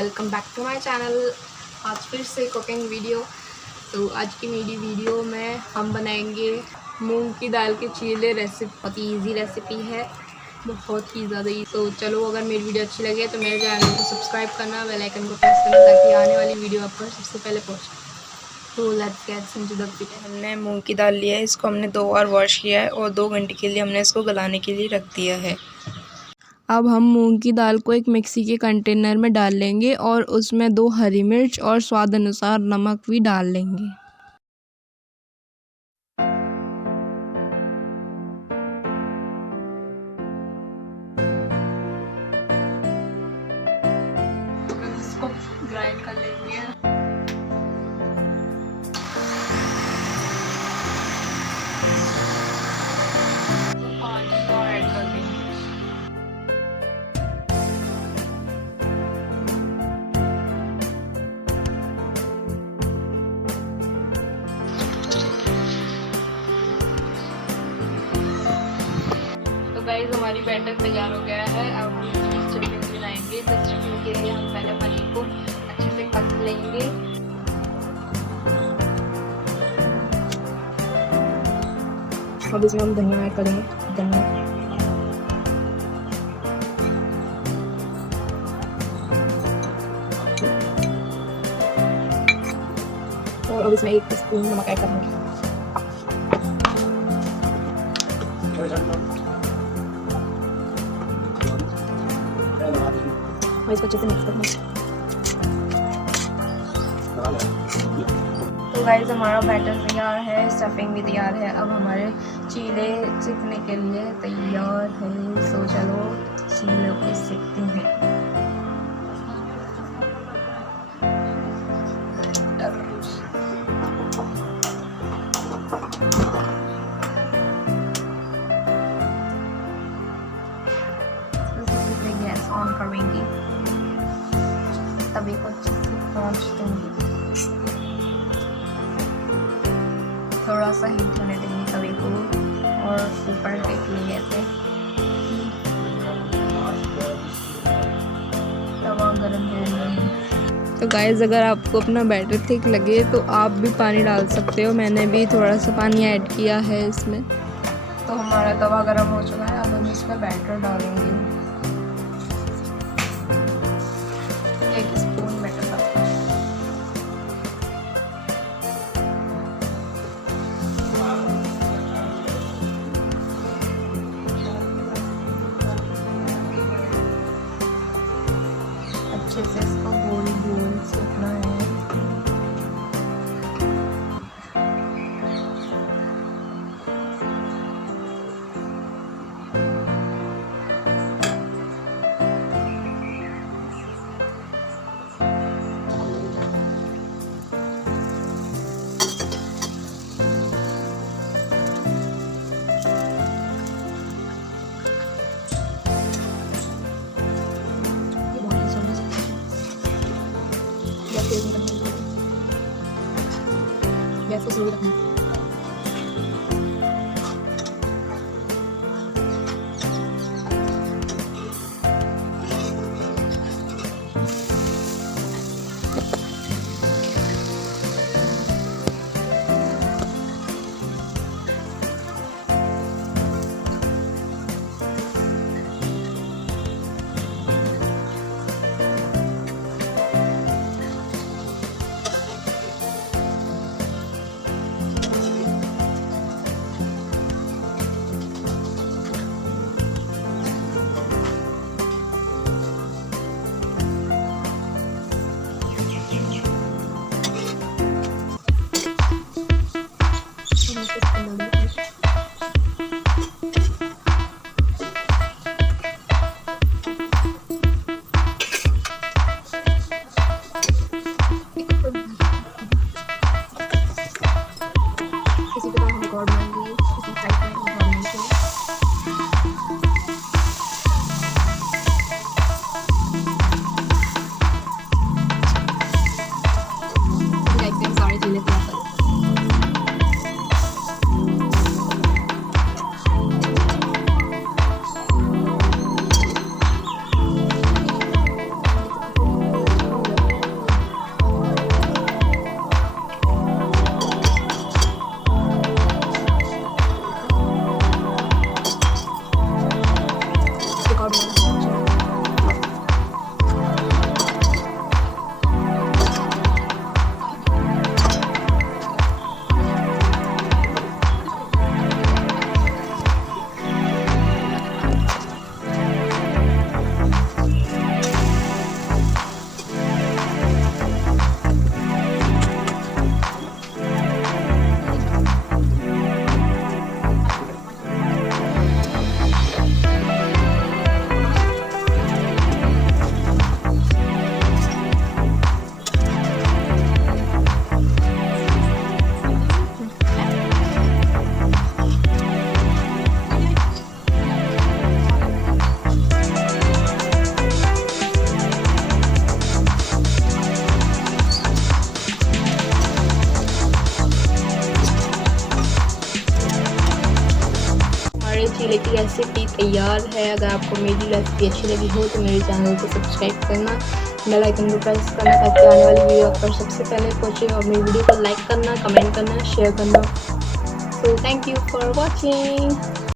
Welcome back to my channel. आज फिर से कुकिंग वीडियो। तो आज की मेरी वीडियो में हम बनाएंगे मूंग की दाल के चीले रेसिपी। बहुत ही ईजी रेसिपी है, बहुत ही ज़्यादा ही। तो चलो, अगर मेरी वीडियो अच्छी लगे तो मेरे चैनल को सब्सक्राइब करना, बेल आइकन को प्रेस करना ताकि आने वाली वीडियो आप पर सबसे पहले पहुँचे। तो let's get into the video. हमने मूंग की दाल लिया है, इसको हमने 2 बार वॉश किया है और 2 घंटे के लिए हमने इसको गलाने के लिए रख दिया है। अब हम मूंग की दाल को एक मिक्सी के कंटेनर में डाल लेंगे और उसमें 2 हरी मिर्च और स्वाद अनुसार नमक भी डाल लेंगे। इसको ग्राइंड कर लेंगे। पानी और ऐड कर देंगे। तो गाइस, हमारी बैटर तैयार हो गया है। अब हम स्टफिंग बनाएंगे। तो स्टफिंग के लिए हम पहले पनीर को अच्छे से कस लेंगे। अब इसमें हम धनिया ऐड करेंगे। धनिया और अब इसमें 1 स्पून नमक ऐड करेंगे। और इसको अच्छे से मिक्स करेंगे। तो गाइस, हमारा बैटर तैयार है, स्टफिंग भी तैयार है। अब हमारे चीले सीखने के लिए तैयार है। सो चलो चीले को सीखते हैं। गैस ऑन करेंगे, तवे को अच्छे से पहुँच देंगे। थोड़ा सा हीट होने देंगे तवे को और ऊपर देखेंगे ऐसे तवा गरम है। तो गाइस, अगर आपको अपना बैटर थिक लगे तो आप भी पानी डाल सकते हो। मैंने भी थोड़ा सा पानी ऐड किया है इसमें। तो हमारा तवा गरम हो चुका है। अब हम इसमें बैटर डालेंगे। 1 स्पून बैटर डालेंगे। अच्छे से इसको गोल गोल सेकना है। गैस को स्लो रखना। हमारे चीले की रेसिपी तैयार है। अगर आपको मेरी रेसिपी अच्छी लगी हो तो मेरे चैनल को सब्सक्राइब करना, बेल आइकन को प्रेस करना ताकि आने वाली वीडियो आप पर सबसे पहले पहुँचे, और मेरी वीडियो को लाइक करना, कमेंट करना, शेयर करना। So thank you for watching.